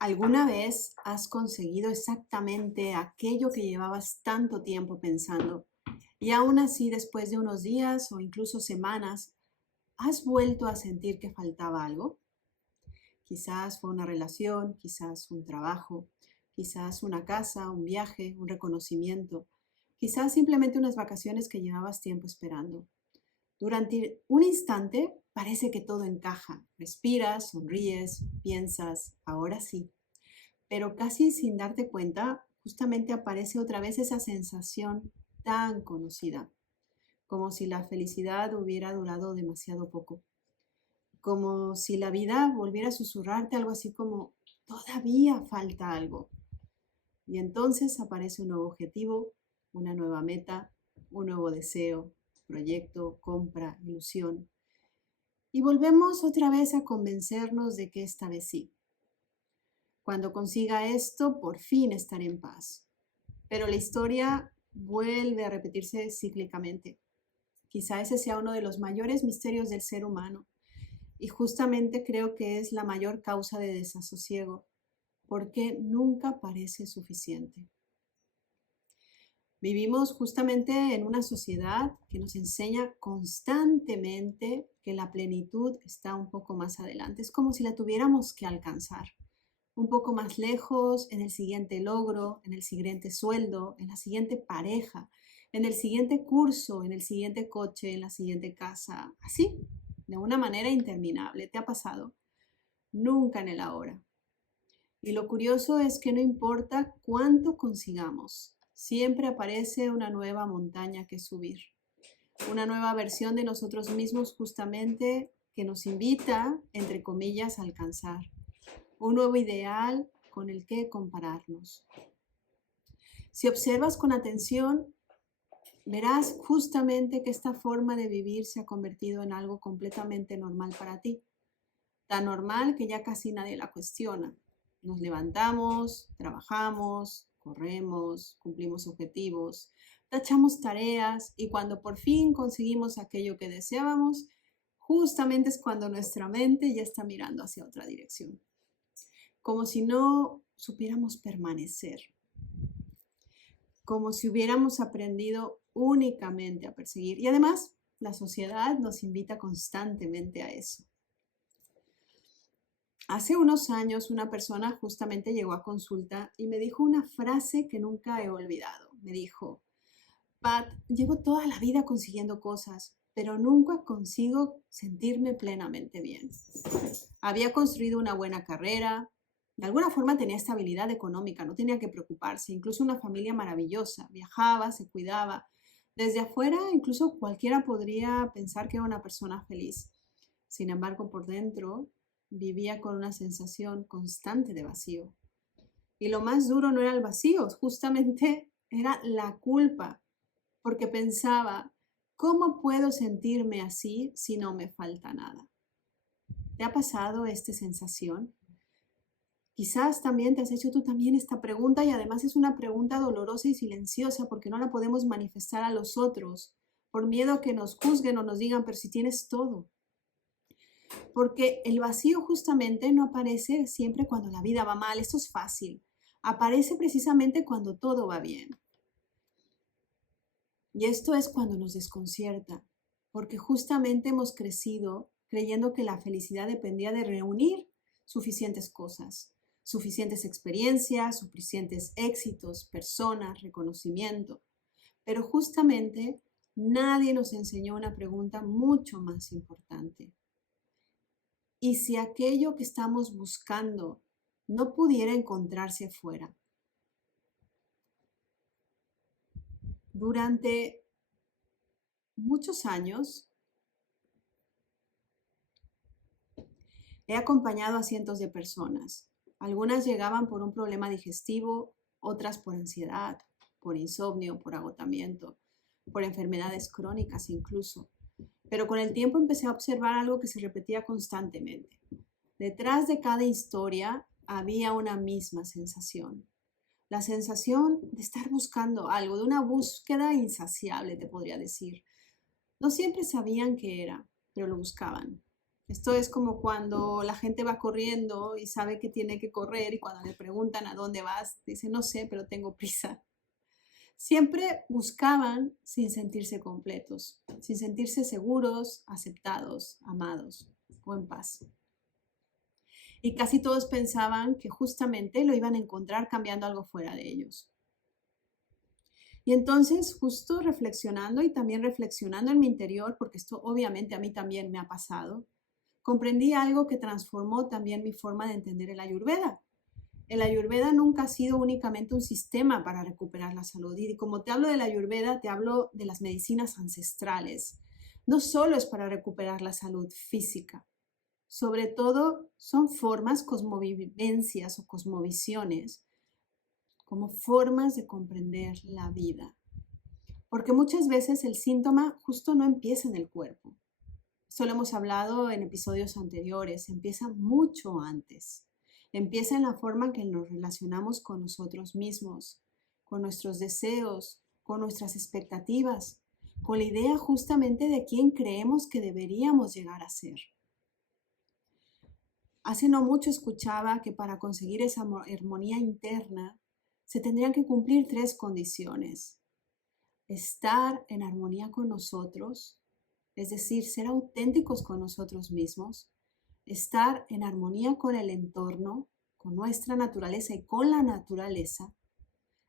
¿Alguna vez has conseguido exactamente aquello que llevabas tanto tiempo pensando y aún así después de unos días o incluso semanas has vuelto a sentir que faltaba algo? Quizás fue una relación, quizás un trabajo, quizás una casa, un viaje, un reconocimiento, quizás simplemente unas vacaciones que llevabas tiempo esperando. Durante un instante parece que todo encaja. Respiras, sonríes, piensas, ahora sí. Pero casi sin darte cuenta, justamente aparece otra vez esa sensación tan conocida, como si la felicidad hubiera durado demasiado poco, como si la vida volviera a susurrarte algo así como, todavía falta algo. Y entonces aparece un nuevo objetivo, una nueva meta, un nuevo deseo, proyecto, compra, ilusión. Y volvemos otra vez a convencernos de que esta vez sí. Cuando consiga esto, por fin estaré en paz. Pero la historia vuelve a repetirse cíclicamente. Quizá ese sea uno de los mayores misterios del ser humano y justamente creo que es la mayor causa de desasosiego, porque nunca parece suficiente. Vivimos justamente en una sociedad que nos enseña constantemente que la plenitud está un poco más adelante. Es como si la tuviéramos que alcanzar un poco más lejos, en el siguiente logro, en el siguiente sueldo, en la siguiente pareja, en el siguiente curso, en el siguiente coche, en la siguiente casa, así, de una manera interminable. ¿Te ha pasado? Nunca en el ahora. Y lo curioso es que no importa cuánto consigamos, siempre aparece una nueva montaña que subir, una nueva versión de nosotros mismos justamente que nos invita, entre comillas, a alcanzar un nuevo ideal con el que compararnos. Si observas con atención, verás justamente que esta forma de vivir se ha convertido en algo completamente normal para ti. Tan normal que ya casi nadie la cuestiona. Nos levantamos, trabajamos, corremos, cumplimos objetivos, tachamos tareas y cuando por fin conseguimos aquello que deseábamos, justamente es cuando nuestra mente ya está mirando hacia otra dirección, como si no supiéramos permanecer, como si hubiéramos aprendido únicamente a perseguir. Y además, la sociedad nos invita constantemente a eso. Hace unos años una persona justamente llegó a consulta y me dijo una frase que nunca he olvidado. Me dijo, Pat, llevo toda la vida consiguiendo cosas, pero nunca consigo sentirme plenamente bien. Había construido una buena carrera, de alguna forma tenía estabilidad económica, no tenía que preocuparse, incluso una familia maravillosa, viajaba, se cuidaba. Desde afuera, incluso cualquiera podría pensar que era una persona feliz. Sin embargo, por dentro vivía con una sensación constante de vacío. Y lo más duro no era el vacío, justamente era la culpa, porque pensaba, ¿cómo puedo sentirme así si no me falta nada? ¿Te ha pasado esta sensación? Quizás también te has hecho tú también esta pregunta y además es una pregunta dolorosa y silenciosa porque no la podemos manifestar a los otros por miedo a que nos juzguen o nos digan, pero si tienes todo. Porque el vacío justamente no aparece siempre cuando la vida va mal, esto es fácil. Aparece precisamente cuando todo va bien. Y esto es cuando nos desconcierta, porque justamente hemos crecido creyendo que la felicidad dependía de reunir suficientes cosas, suficientes experiencias, suficientes éxitos, personas, reconocimiento. Pero justamente nadie nos enseñó una pregunta mucho más importante. ¿Y si aquello que estamos buscando no pudiera encontrarse fuera? Durante muchos años he acompañado a cientos de personas. Algunas llegaban por un problema digestivo, otras por ansiedad, por insomnio, por agotamiento, por enfermedades crónicas incluso. Pero con el tiempo empecé a observar algo que se repetía constantemente. Detrás de cada historia había una misma sensación. La sensación de estar buscando algo, de una búsqueda insaciable, te podría decir. No siempre sabían qué era, pero lo buscaban. Esto es como cuando la gente va corriendo y sabe que tiene que correr y cuando le preguntan a dónde vas, dice, no sé, pero tengo prisa. Siempre buscaban sin sentirse completos, sin sentirse seguros, aceptados, amados o en paz. Y casi todos pensaban que justamente lo iban a encontrar cambiando algo fuera de ellos. Y entonces, justo reflexionando y también reflexionando en mi interior, porque esto obviamente a mí también me ha pasado, comprendí algo que transformó también mi forma de entender el Ayurveda. El Ayurveda nunca ha sido únicamente un sistema para recuperar la salud. Y como te hablo del Ayurveda, te hablo de las medicinas ancestrales. No solo es para recuperar la salud física, sobre todo son formas, cosmovivencias o cosmovisiones, como formas de comprender la vida. Porque muchas veces el síntoma justo no empieza en el cuerpo. Esto lo hemos hablado en episodios anteriores, empieza mucho antes. Empieza en la forma en que nos relacionamos con nosotros mismos, con nuestros deseos, con nuestras expectativas, con la idea justamente de quién creemos que deberíamos llegar a ser. Hace no mucho escuchaba que para conseguir esa armonía interna se tendrían que cumplir 3 condiciones. Estar en armonía con nosotros, es decir, ser auténticos con nosotros mismos, estar en armonía con el entorno, con nuestra naturaleza y con la naturaleza,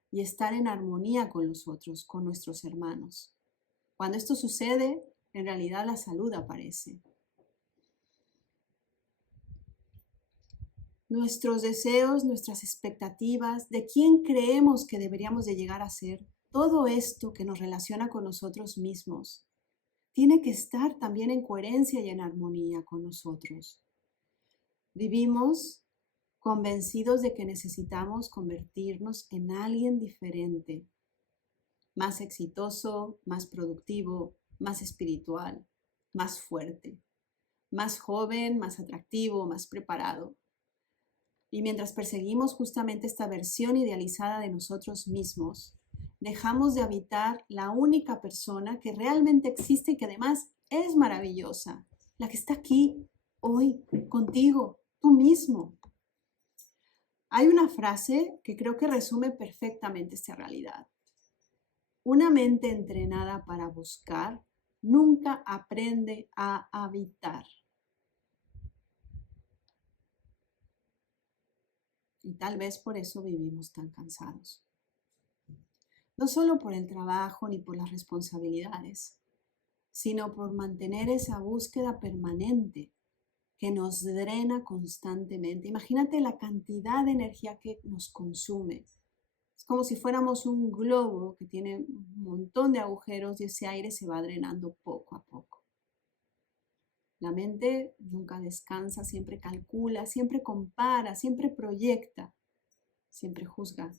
y estar en armonía con los otros, con nuestros hermanos. Cuando esto sucede, en realidad la salud aparece. Nuestros deseos, nuestras expectativas, de quién creemos que deberíamos de llegar a ser, todo esto que nos relaciona con nosotros mismos, tiene que estar también en coherencia y en armonía con nosotros. Vivimos convencidos de que necesitamos convertirnos en alguien diferente, más exitoso, más productivo, más espiritual, más fuerte, más joven, más atractivo, más preparado. Y mientras perseguimos justamente esta versión idealizada de nosotros mismos, dejamos de habitar la única persona que realmente existe y que además es maravillosa, la que está aquí hoy contigo, tú mismo. Hay una frase que creo que resume perfectamente esta realidad. Una mente entrenada para buscar nunca aprende a habitar. Y tal vez por eso vivimos tan cansados. No solo por el trabajo ni por las responsabilidades, sino por mantener esa búsqueda permanente que nos drena constantemente. Imagínate la cantidad de energía que nos consume. Es como si fuéramos un globo que tiene un montón de agujeros y ese aire se va drenando poco a poco. La mente nunca descansa, siempre calcula, siempre compara, siempre proyecta, siempre juzga,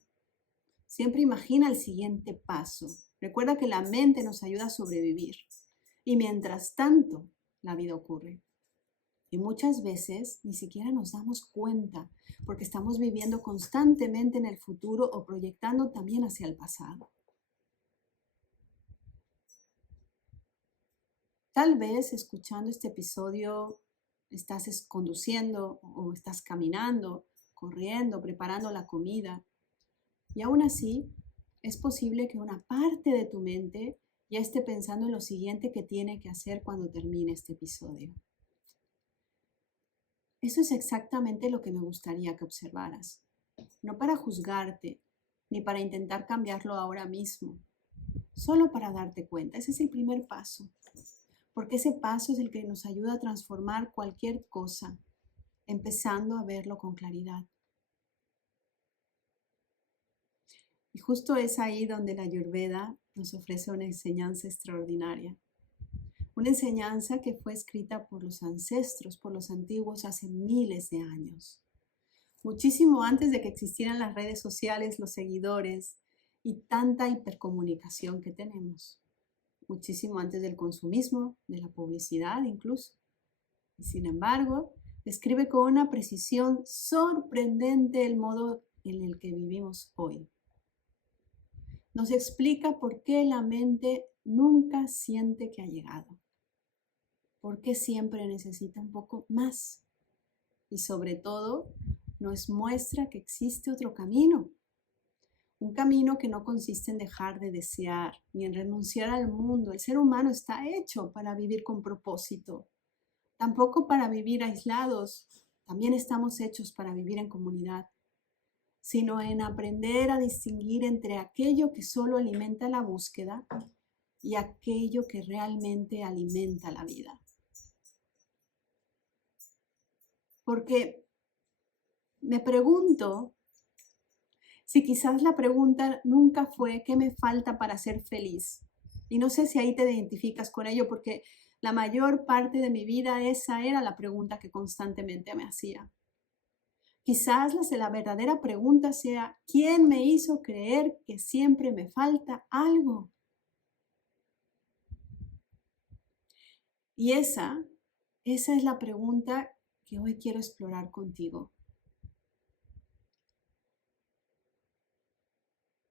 siempre imagina el siguiente paso. Recuerda que la mente nos ayuda a sobrevivir y mientras tanto la vida ocurre. Y muchas veces ni siquiera nos damos cuenta porque estamos viviendo constantemente en el futuro o proyectando también hacia el pasado. Tal vez escuchando este episodio estás conduciendo o estás caminando, corriendo, preparando la comida. Y aún así, es posible que una parte de tu mente ya esté pensando en lo siguiente que tiene que hacer cuando termine este episodio. Eso es exactamente lo que me gustaría que observaras. No para juzgarte, ni para intentar cambiarlo ahora mismo, solo para darte cuenta. Ese es el primer paso, porque ese paso es el que nos ayuda a transformar cualquier cosa, empezando a verlo con claridad. Y justo es ahí donde la Ayurveda nos ofrece una enseñanza extraordinaria. Una enseñanza que fue escrita por los ancestros, por los antiguos, hace miles de años. Muchísimo antes de que existieran las redes sociales, los seguidores y tanta hipercomunicación que tenemos. Muchísimo antes del consumismo, de la publicidad incluso. Y sin embargo, describe con una precisión sorprendente el modo en el que vivimos hoy. Nos explica por qué la mente nunca siente que ha llegado. porque siempre necesita un poco más. Y sobre todo, nos muestra que existe otro camino. Un camino que no consiste en dejar de desear ni en renunciar al mundo. El ser humano está hecho para vivir con propósito, tampoco para vivir aislados. También estamos hechos para vivir en comunidad, sino en aprender a distinguir entre aquello que solo alimenta la búsqueda y aquello que realmente alimenta la vida. Porque me pregunto si quizás la pregunta nunca fue ¿qué me falta para ser feliz? Y no sé si ahí te identificas con ello, porque la mayor parte de mi vida esa era la pregunta que constantemente me hacía. Quizás la verdadera pregunta sea ¿quién me hizo creer que siempre me falta algo? Y esa es la pregunta que hoy quiero explorar contigo.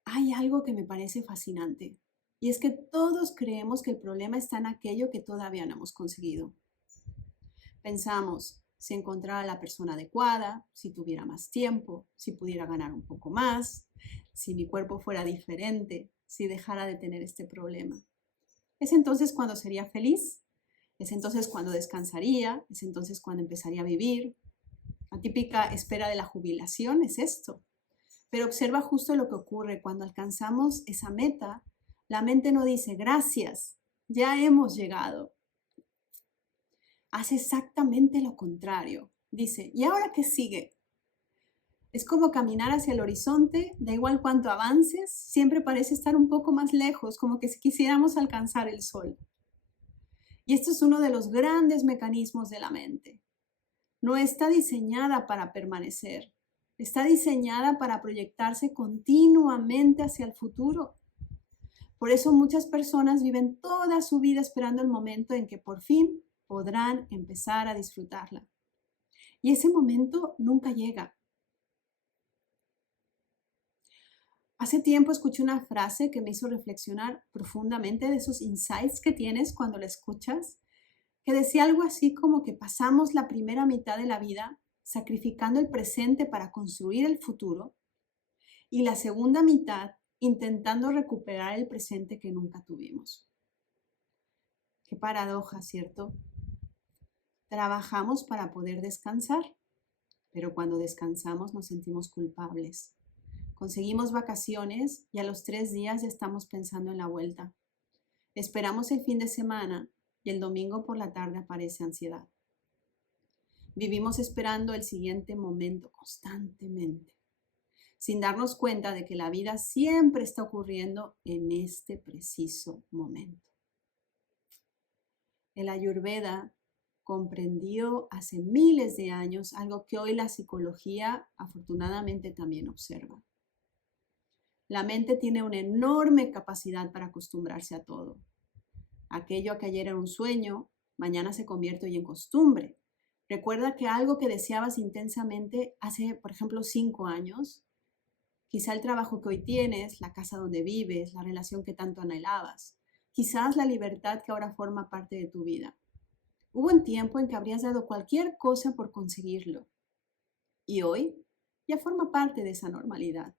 Hay algo que me parece fascinante, y es que todos creemos que el problema está en aquello que todavía no hemos conseguido. Pensamos, si encontrara la persona adecuada, si tuviera más tiempo, si pudiera ganar un poco más, si mi cuerpo fuera diferente, si dejara de tener este problema. ¿Es entonces cuando sería feliz? ¿Es entonces cuando descansaría? ¿Es entonces cuando empezaría a vivir? La típica espera de la jubilación es esto. Pero observa justo lo que ocurre cuando alcanzamos esa meta. La mente no dice gracias, ya hemos llegado. Hace exactamente lo contrario. Dice, ¿y ahora qué sigue? Es como caminar hacia el horizonte, da igual cuánto avances, siempre parece estar un poco más lejos, como que si quisiéramos alcanzar el sol. Y esto es uno de los grandes mecanismos de la mente. No está diseñada para permanecer, está diseñada para proyectarse continuamente hacia el futuro. Por eso muchas personas viven toda su vida esperando el momento en que por fin podrán empezar a disfrutarla. Y ese momento nunca llega. Hace tiempo escuché una frase que me hizo reflexionar profundamente de esos insights que tienes cuando la escuchas, que decía algo así como que pasamos la primera mitad de la vida sacrificando el presente para construir el futuro y la segunda mitad intentando recuperar el presente que nunca tuvimos. Qué paradoja, ¿cierto? Trabajamos para poder descansar, pero cuando descansamos nos sentimos culpables. Conseguimos vacaciones y a los 3 días ya estamos pensando en la vuelta. Esperamos el fin de semana y el domingo por la tarde aparece ansiedad. Vivimos esperando el siguiente momento constantemente, sin darnos cuenta de que la vida siempre está ocurriendo en este preciso momento. El Ayurveda comprendió hace miles de años algo que hoy la psicología afortunadamente también observa. La mente tiene una enorme capacidad para acostumbrarse a todo. Aquello que ayer era un sueño, mañana se convierte hoy en costumbre. Recuerda que algo que deseabas intensamente hace, por ejemplo, 5 años, quizá el trabajo que hoy tienes, la casa donde vives, la relación que tanto anhelabas, quizás la libertad que ahora forma parte de tu vida. Hubo un tiempo en que habrías dado cualquier cosa por conseguirlo y hoy ya forma parte de esa normalidad.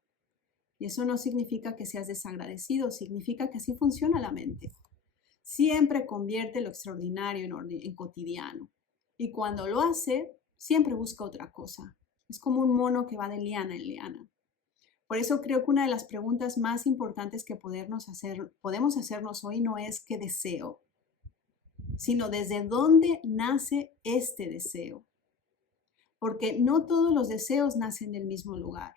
Y eso no significa que seas desagradecido, significa que así funciona la mente. Siempre convierte lo extraordinario en cotidiano. Y cuando lo hace, siempre busca otra cosa. Es como un mono que va de liana en liana. Por eso creo que una de las preguntas más importantes que podemos hacernos hoy no es qué deseo, sino desde dónde nace este deseo. Porque no todos los deseos nacen del mismo lugar.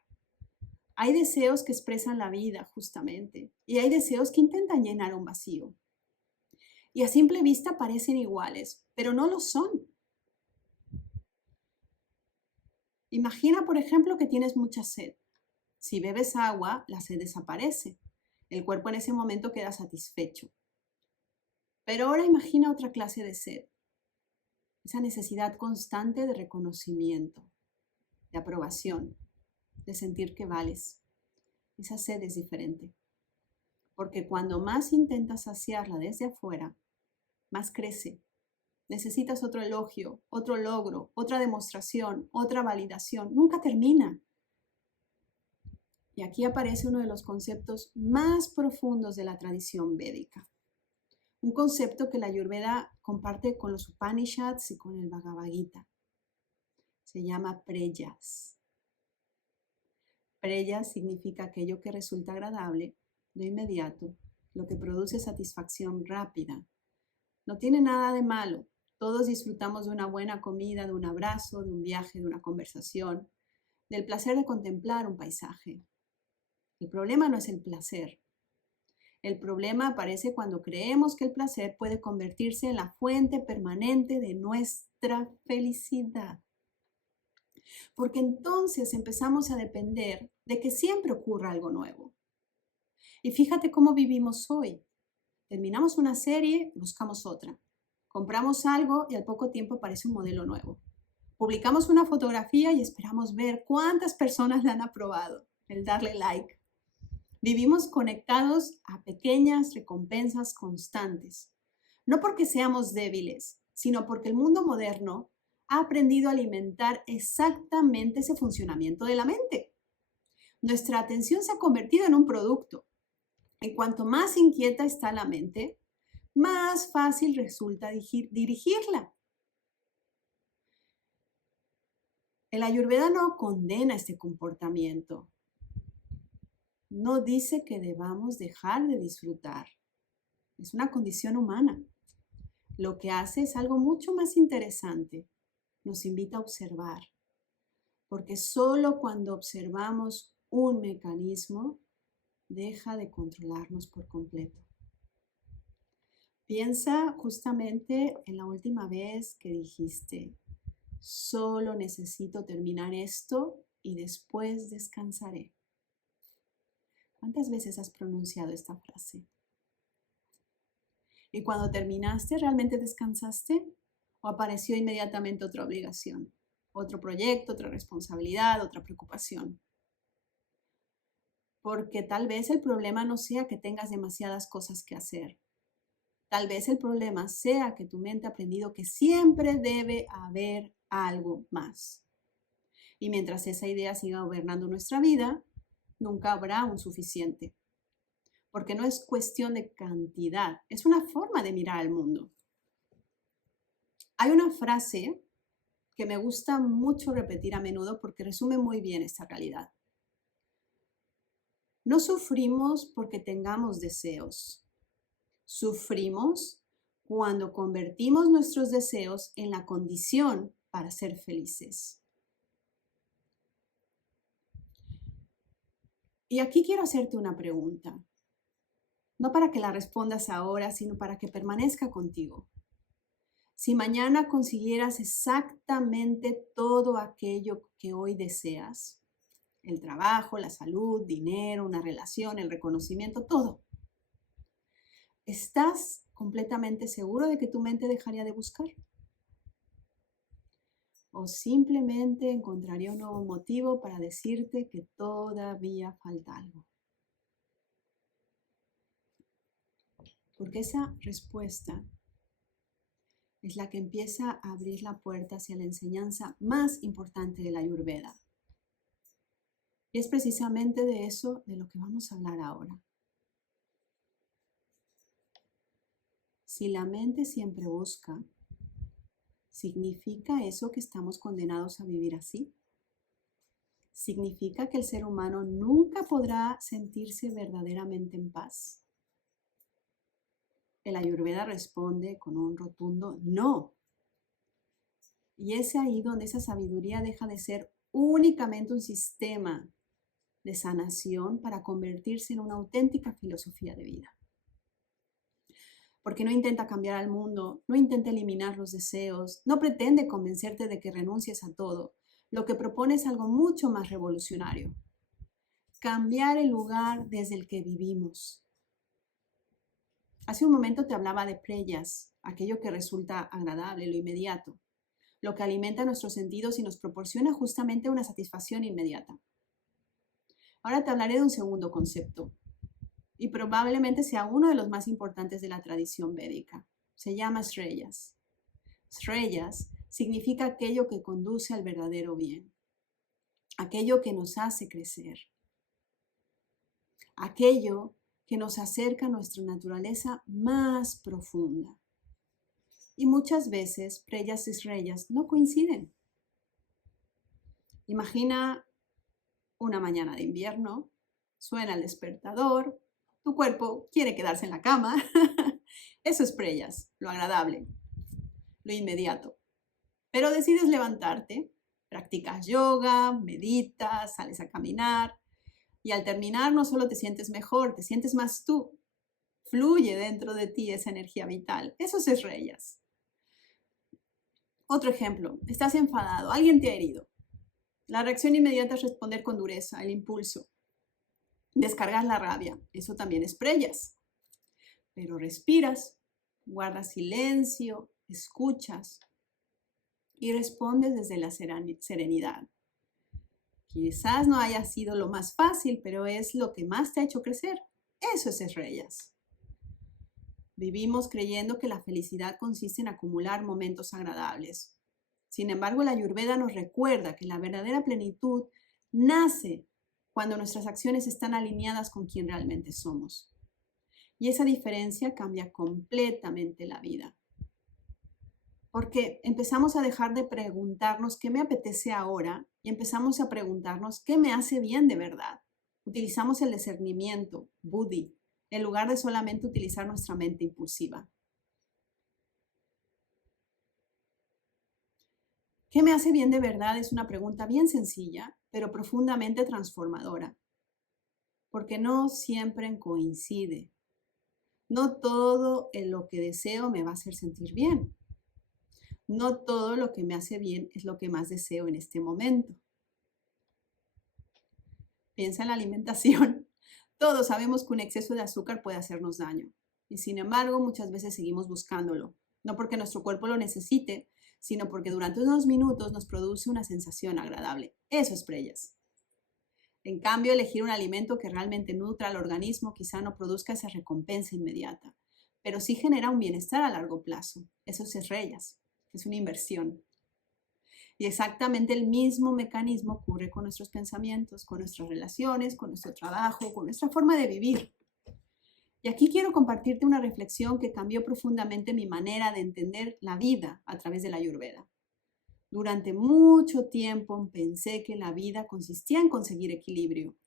Hay deseos que expresan la vida, justamente, y hay deseos que intentan llenar un vacío. Y a simple vista parecen iguales, pero no lo son. Imagina, por ejemplo, que tienes mucha sed. Si bebes agua, la sed desaparece. El cuerpo en ese momento queda satisfecho. Pero ahora imagina otra clase de sed. Esa necesidad constante de reconocimiento, de aprobación, de sentir que vales. Esa sed es diferente. Porque cuando más intentas saciarla desde afuera, más crece Necesitas otro elogio, otro logro, otra demostración, otra validación. Nunca termina. Y aquí aparece uno de los conceptos más profundos de la tradición védica. Un concepto que la Ayurveda comparte con los Upanishads y con el Bhagavad Gita. Se llama preyas. Preyas significa aquello que resulta agradable de inmediato, lo que produce satisfacción rápida. No tiene nada de malo. Todos disfrutamos de una buena comida, de un abrazo, de un viaje, de una conversación, del placer de contemplar un paisaje. El problema no es el placer. El problema aparece cuando creemos que el placer puede convertirse en la fuente permanente de nuestra felicidad. Porque entonces empezamos a depender de que siempre ocurra algo nuevo. Y fíjate cómo vivimos hoy. Terminamos una serie, buscamos otra. Compramos algo y al poco tiempo aparece un modelo nuevo. Publicamos una fotografía y esperamos ver cuántas personas la han aprobado, el darle like. Vivimos conectados a pequeñas recompensas constantes. No porque seamos débiles, sino porque el mundo moderno ha aprendido a alimentar exactamente ese funcionamiento de la mente. Nuestra atención se ha convertido en un producto. Y cuanto más inquieta está la mente, más fácil resulta dirigirla. El Ayurveda no condena este comportamiento. No dice que debamos dejar de disfrutar. Es una condición humana. Lo que hace es algo mucho más interesante. Nos invita a observar. Porque solo cuando observamos un mecanismo, deja de controlarnos por completo. Piensa justamente en la última vez que dijiste, solo necesito terminar esto y después descansaré. ¿Cuántas veces has pronunciado esta frase? ¿Y cuando terminaste, realmente descansaste? ¿O apareció inmediatamente otra obligación? Otro proyecto, otra responsabilidad, otra preocupación. Porque tal vez el problema no sea que tengas demasiadas cosas que hacer. Tal vez el problema sea que tu mente ha aprendido que siempre debe haber algo más. Y mientras esa idea siga gobernando nuestra vida, nunca habrá un suficiente. Porque no es cuestión de cantidad, es una forma de mirar al mundo. Hay una frase que me gusta mucho repetir a menudo porque resume muy bien esta realidad. No sufrimos porque tengamos deseos. Sufrimos cuando convertimos nuestros deseos en la condición para ser felices. Y aquí quiero hacerte una pregunta. No para que la respondas ahora, sino para que permanezca contigo. Si mañana consiguieras exactamente todo aquello que hoy deseas, el trabajo, la salud, dinero, una relación, el reconocimiento, todo, ¿estás completamente seguro de que tu mente dejaría de buscar? ¿O simplemente encontraría un nuevo motivo para decirte que todavía falta algo? Porque esa respuesta es la que empieza a abrir la puerta hacia la enseñanza más importante de la Ayurveda. Y es precisamente de eso de lo que vamos a hablar ahora. Si la mente siempre busca, ¿significa eso que estamos condenados a vivir así? ¿Significa que el ser humano nunca podrá sentirse verdaderamente en paz? El Ayurveda responde con un rotundo no. Y es ahí donde esa sabiduría deja de ser únicamente un sistema de sanación para convertirse en una auténtica filosofía de vida. Porque no intenta cambiar al mundo, no intenta eliminar los deseos, no pretende convencerte de que renuncies a todo. Lo que propone es algo mucho más revolucionario. Cambiar el lugar desde el que vivimos. Hace un momento te hablaba de preyas, aquello que resulta agradable, lo inmediato, lo que alimenta nuestros sentidos y nos proporciona justamente una satisfacción inmediata. Ahora te hablaré de un segundo concepto, y probablemente sea uno de los más importantes de la tradición védica. Se llama Shreyas. Shreyas significa aquello que conduce al verdadero bien, aquello que nos hace crecer, aquello que nos acerca a nuestra naturaleza más profunda. Y muchas veces preyas y Shreyas no coinciden. Imagina una mañana de invierno, suena el despertador, tu cuerpo quiere quedarse en la cama. Eso es preyas, lo agradable, lo inmediato. Pero decides levantarte, practicas yoga, meditas, sales a caminar y al terminar no solo te sientes mejor, te sientes más tú. Fluye dentro de ti esa energía vital. Eso es Shreyas. Otro ejemplo, estás enfadado, alguien te ha herido. La reacción inmediata es responder con dureza, el impulso. Descargas la rabia, eso también es preyas. Pero respiras, guardas silencio, escuchas y respondes desde la serenidad. Quizás no haya sido lo más fácil, pero es lo que más te ha hecho crecer. Eso es Shreyas. Vivimos creyendo que la felicidad consiste en acumular momentos agradables. Sin embargo, la Ayurveda nos recuerda que la verdadera plenitud nace cuando nuestras acciones están alineadas con quien realmente somos. Y esa diferencia cambia completamente la vida. Porque empezamos a dejar de preguntarnos qué me apetece ahora y empezamos a preguntarnos qué me hace bien de verdad. Utilizamos el discernimiento, buddhi, en lugar de solamente utilizar nuestra mente impulsiva. ¿Qué me hace bien de verdad? Es una pregunta bien sencilla, pero profundamente transformadora. Porque no siempre coincide. No todo en lo que deseo me va a hacer sentir bien. No todo lo que me hace bien es lo que más deseo en este momento. Piensa en la alimentación. Todos sabemos que un exceso de azúcar puede hacernos daño. Y sin embargo, muchas veces seguimos buscándolo. No porque nuestro cuerpo lo necesite, sino porque durante unos minutos nos produce una sensación agradable. Eso es preyas. En cambio, elegir un alimento que realmente nutra al organismo quizá no produzca esa recompensa inmediata, pero sí genera un bienestar a largo plazo. Eso es Shreyas, es una inversión. Y exactamente el mismo mecanismo ocurre con nuestros pensamientos, con nuestras relaciones, con nuestro trabajo, con nuestra forma de vivir. Y aquí quiero compartirte una reflexión que cambió profundamente mi manera de entender la vida a través de la Ayurveda. Durante mucho tiempo pensé que la vida consistía en conseguir equilibrio.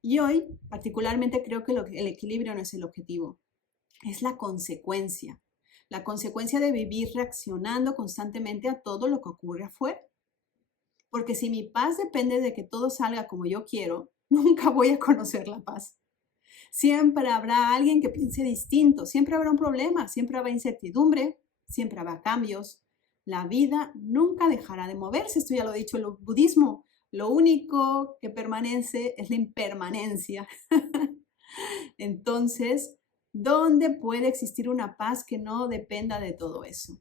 Y hoy, particularmente, creo que el equilibrio no es el objetivo, es la consecuencia. La consecuencia de vivir reaccionando constantemente a todo lo que ocurre afuera. Porque si mi paz depende de que todo salga como yo quiero, nunca voy a conocer la paz. Siempre habrá alguien que piense distinto, siempre habrá un problema, siempre habrá incertidumbre, siempre habrá cambios. La vida nunca dejará de moverse, esto ya lo he dicho en el budismo. Lo único que permanece es la impermanencia. Entonces, ¿dónde puede existir una paz que no dependa de todo eso?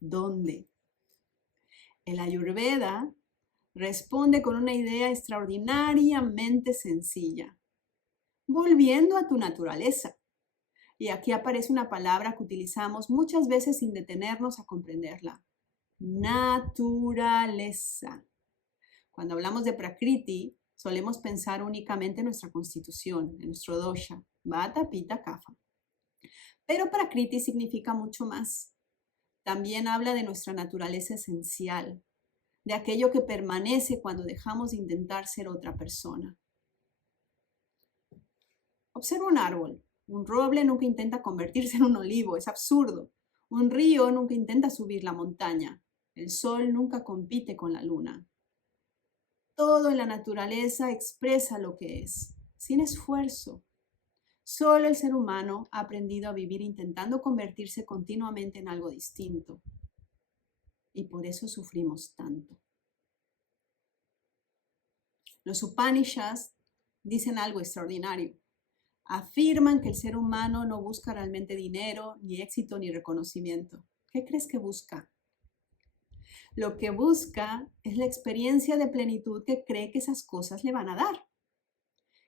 ¿Dónde? El Ayurveda responde con una idea extraordinariamente sencilla. Volviendo a tu naturaleza. Y aquí aparece una palabra que utilizamos muchas veces sin detenernos a comprenderla. Naturaleza. Cuando hablamos de Prakriti, solemos pensar únicamente en nuestra constitución, en nuestro dosha, Vata, Pitta, Kapha. Pero Prakriti significa mucho más. También habla de nuestra naturaleza esencial, de aquello que permanece cuando dejamos de intentar ser otra persona. Observa un árbol. Un roble nunca intenta convertirse en un olivo, es absurdo. Un río nunca intenta subir la montaña. El sol nunca compite con la luna. Todo en la naturaleza expresa lo que es, sin esfuerzo. Solo el ser humano ha aprendido a vivir intentando convertirse continuamente en algo distinto. Y por eso sufrimos tanto. Los Upanishads dicen algo extraordinario. Afirman que el ser humano no busca realmente dinero, ni éxito, ni reconocimiento. ¿Qué crees que busca? Lo que busca es la experiencia de plenitud que cree que esas cosas le van a dar.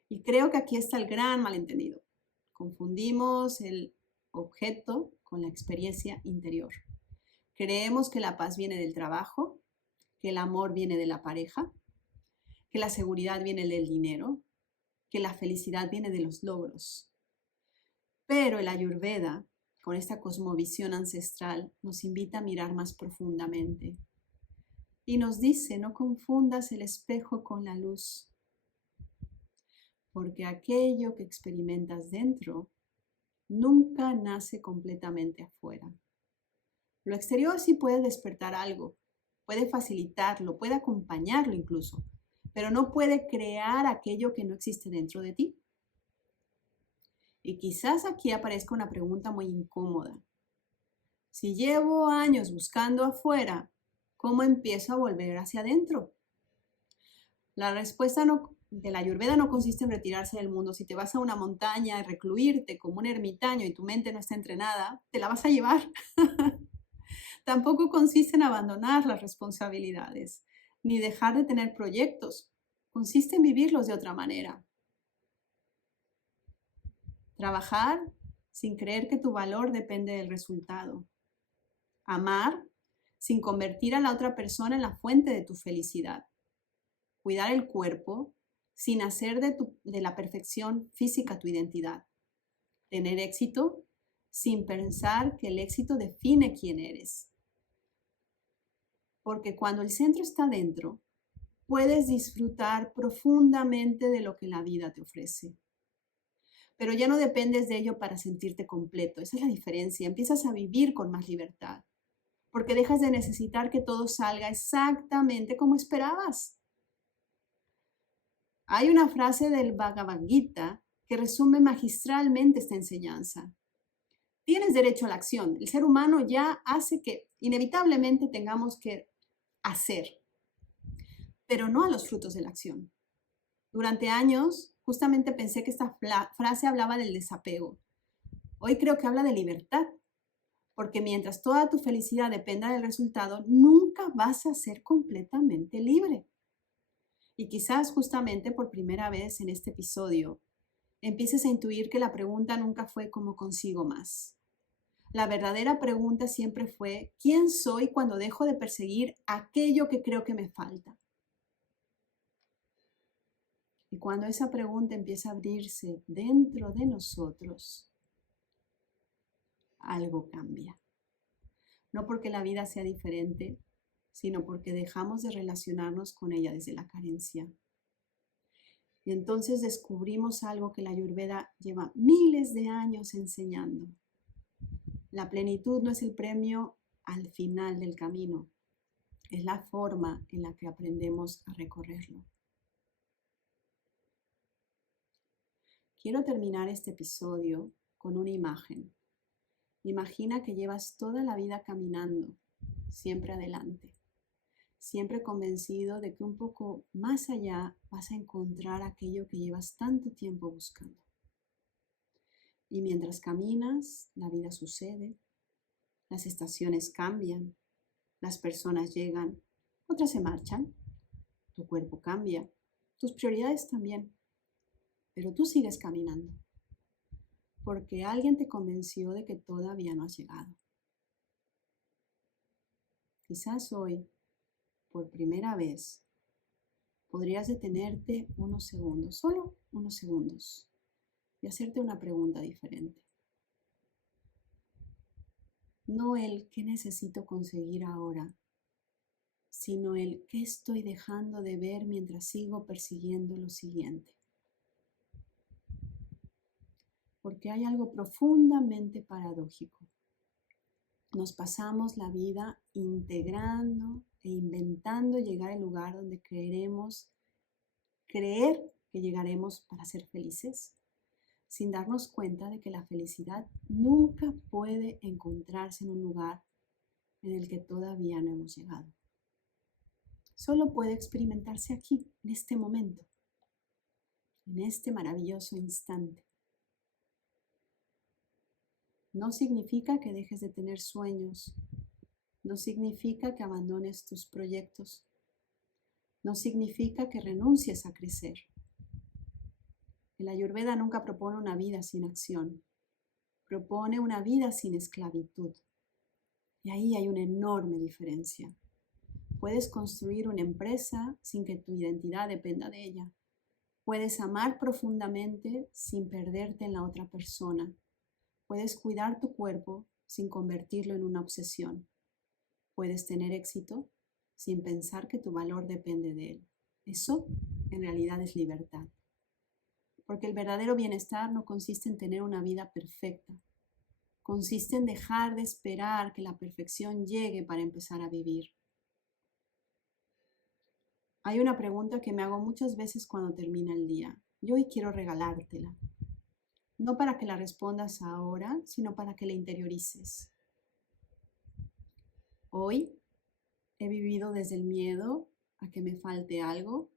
Y creo que aquí está el gran malentendido. Confundimos el objeto con la experiencia interior. Creemos que la paz viene del trabajo, que el amor viene de la pareja, que la seguridad viene del dinero, que la felicidad viene de los logros. Pero el Ayurveda, con esta cosmovisión ancestral, nos invita a mirar más profundamente. Y nos dice, no confundas el espejo con la luz, porque aquello que experimentas dentro nunca nace completamente afuera. Lo exterior sí puede despertar algo, puede facilitarlo, puede acompañarlo incluso, pero no puede crear aquello que no existe dentro de ti. Y quizás aquí aparezca una pregunta muy incómoda. Si llevo años buscando afuera, ¿cómo empiezo a volver hacia adentro? La respuesta de la Ayurveda no consiste en retirarse del mundo. Si te vas a una montaña y recluirte como un ermitaño y tu mente no está entrenada, te la vas a llevar. Tampoco consiste en abandonar las responsabilidades, ni dejar de tener proyectos. Consiste en vivirlos de otra manera. Trabajar sin creer que tu valor depende del resultado. Amar sin convertir a la otra persona en la fuente de tu felicidad. Cuidar el cuerpo sin hacer de la perfección física tu identidad. Tener éxito sin pensar que el éxito define quién eres. Porque cuando el centro está dentro, puedes disfrutar profundamente de lo que la vida te ofrece. Pero ya no dependes de ello para sentirte completo. Esa es la diferencia. Empiezas a vivir con más libertad, porque dejas de necesitar que todo salga exactamente como esperabas. Hay una frase del Bhagavad Gita que resume magistralmente esta enseñanza. Tienes derecho a la acción. El ser humano ya hace que inevitablemente tengamos que hacer, pero no a los frutos de la acción. Durante años, justamente pensé que esta frase hablaba del desapego. Hoy creo que habla de libertad, porque mientras toda tu felicidad dependa del resultado, nunca vas a ser completamente libre. Y quizás justamente por primera vez en este episodio, empieces a intuir que la pregunta nunca fue cómo consigo más. La verdadera pregunta siempre fue, ¿quién soy cuando dejo de perseguir aquello que creo que me falta? Y cuando esa pregunta empieza a abrirse dentro de nosotros, algo cambia. No porque la vida sea diferente, sino porque dejamos de relacionarnos con ella desde la carencia. Y entonces descubrimos algo que la Ayurveda lleva miles de años enseñando. La plenitud no es el premio al final del camino, es la forma en la que aprendemos a recorrerlo. Quiero terminar este episodio con una imagen. Imagina que llevas toda la vida caminando, siempre adelante, siempre convencido de que un poco más allá vas a encontrar aquello que llevas tanto tiempo buscando. Y mientras caminas, la vida sucede, las estaciones cambian, las personas llegan, otras se marchan, tu cuerpo cambia, tus prioridades también, pero tú sigues caminando, porque alguien te convenció de que todavía no has llegado. Quizás hoy, por primera vez, podrías detenerte unos segundos, solo unos segundos, y hacerte una pregunta diferente. No el qué necesito conseguir ahora, sino el qué estoy dejando de ver mientras sigo persiguiendo lo siguiente. Porque hay algo profundamente paradójico. Nos pasamos la vida integrando e inventando llegar al lugar donde creer que llegaremos para ser felices, sin darnos cuenta de que la felicidad nunca puede encontrarse en un lugar en el que todavía no hemos llegado. Solo puede experimentarse aquí, en este momento, en este maravilloso instante. No significa que dejes de tener sueños, no significa que abandones tus proyectos, no significa que renuncies a crecer. El Ayurveda nunca propone una vida sin acción, propone una vida sin esclavitud. Y ahí hay una enorme diferencia. Puedes construir una empresa sin que tu identidad dependa de ella. Puedes amar profundamente sin perderte en la otra persona. Puedes cuidar tu cuerpo sin convertirlo en una obsesión. Puedes tener éxito sin pensar que tu valor depende de él. Eso en realidad es libertad. Porque el verdadero bienestar no consiste en tener una vida perfecta. Consiste en dejar de esperar que la perfección llegue para empezar a vivir. Hay una pregunta que me hago muchas veces cuando termina el día. Y hoy quiero regalártela. No para que la respondas ahora, sino para que la interiorices. Hoy he vivido desde el miedo a que me falte algo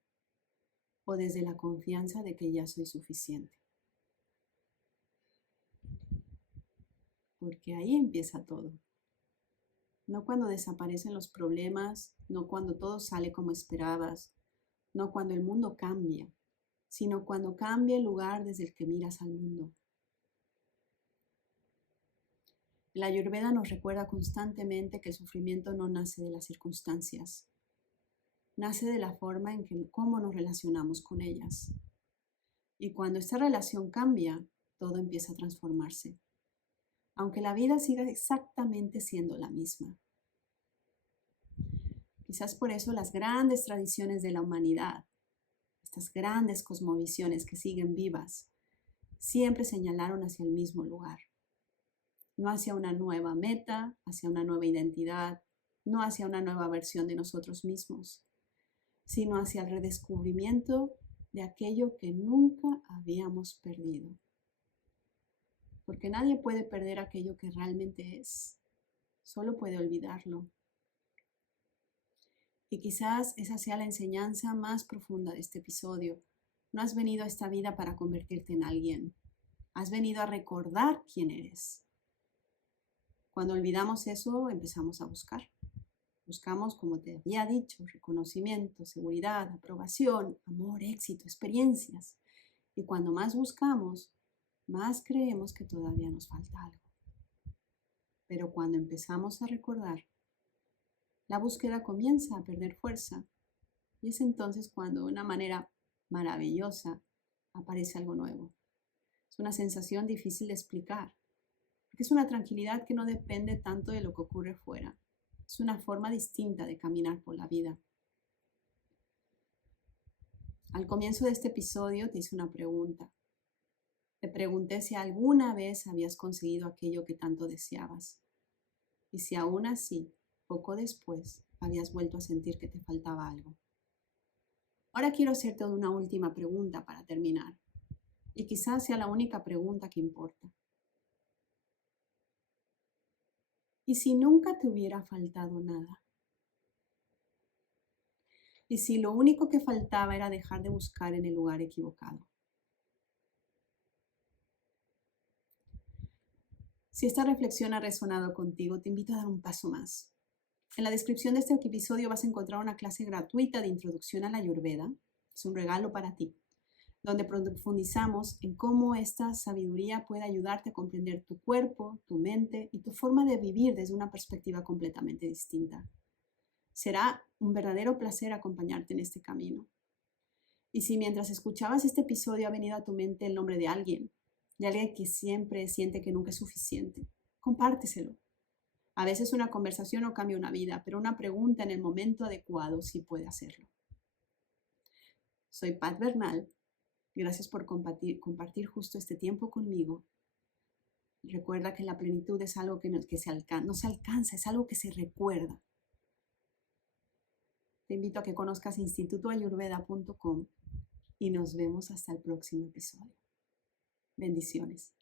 o desde la confianza de que ya soy suficiente. Porque ahí empieza todo. No cuando desaparecen los problemas, no cuando todo sale como esperabas, no cuando el mundo cambia, sino cuando cambia el lugar desde el que miras al mundo. La Ayurveda nos recuerda constantemente que el sufrimiento no nace de las circunstancias, nace de la forma en que cómo nos relacionamos con ellas. Y cuando esta relación cambia, todo empieza a transformarse, aunque la vida siga exactamente siendo la misma. Quizás por eso las grandes tradiciones de la humanidad, estas grandes cosmovisiones que siguen vivas, siempre señalaron hacia el mismo lugar. No hacia una nueva meta, hacia una nueva identidad, no hacia una nueva versión de nosotros mismos, sino hacia el redescubrimiento de aquello que nunca habíamos perdido. Porque nadie puede perder aquello que realmente es, solo puede olvidarlo. Y quizás esa sea la enseñanza más profunda de este episodio. No has venido a esta vida para convertirte en alguien, has venido a recordar quién eres. Cuando olvidamos eso, empezamos a buscar. Buscamos, como te había dicho, reconocimiento, seguridad, aprobación, amor, éxito, experiencias. Y cuando más buscamos, más creemos que todavía nos falta algo. Pero cuando empezamos a recordar, la búsqueda comienza a perder fuerza. Y es entonces cuando de una manera maravillosa aparece algo nuevo. Es una sensación difícil de explicar, porque es una tranquilidad que no depende tanto de lo que ocurre fuera. Es una forma distinta de caminar por la vida. Al comienzo de este episodio te hice una pregunta. Te pregunté si alguna vez habías conseguido aquello que tanto deseabas. Y si aún así, poco después, habías vuelto a sentir que te faltaba algo. Ahora quiero hacerte una última pregunta para terminar. Y quizás sea la única pregunta que importa. ¿Y si nunca te hubiera faltado nada? ¿Y si lo único que faltaba era dejar de buscar en el lugar equivocado? Si esta reflexión ha resonado contigo, te invito a dar un paso más. En la descripción de este episodio vas a encontrar una clase gratuita de introducción a la Ayurveda. Es un regalo para ti, donde profundizamos en cómo esta sabiduría puede ayudarte a comprender tu cuerpo, tu mente y tu forma de vivir desde una perspectiva completamente distinta. Será un verdadero placer acompañarte en este camino. Y si mientras escuchabas este episodio ha venido a tu mente el nombre de alguien que siempre siente que nunca es suficiente, compárteselo. A veces una conversación no cambia una vida, pero una pregunta en el momento adecuado sí puede hacerlo. Soy Pat Bernal. Gracias por compartir justo este tiempo conmigo. Recuerda que la plenitud es algo que no se alcanza, es algo que se recuerda. Te invito a que conozcas institutoayurveda.com y nos vemos hasta el próximo episodio. Bendiciones.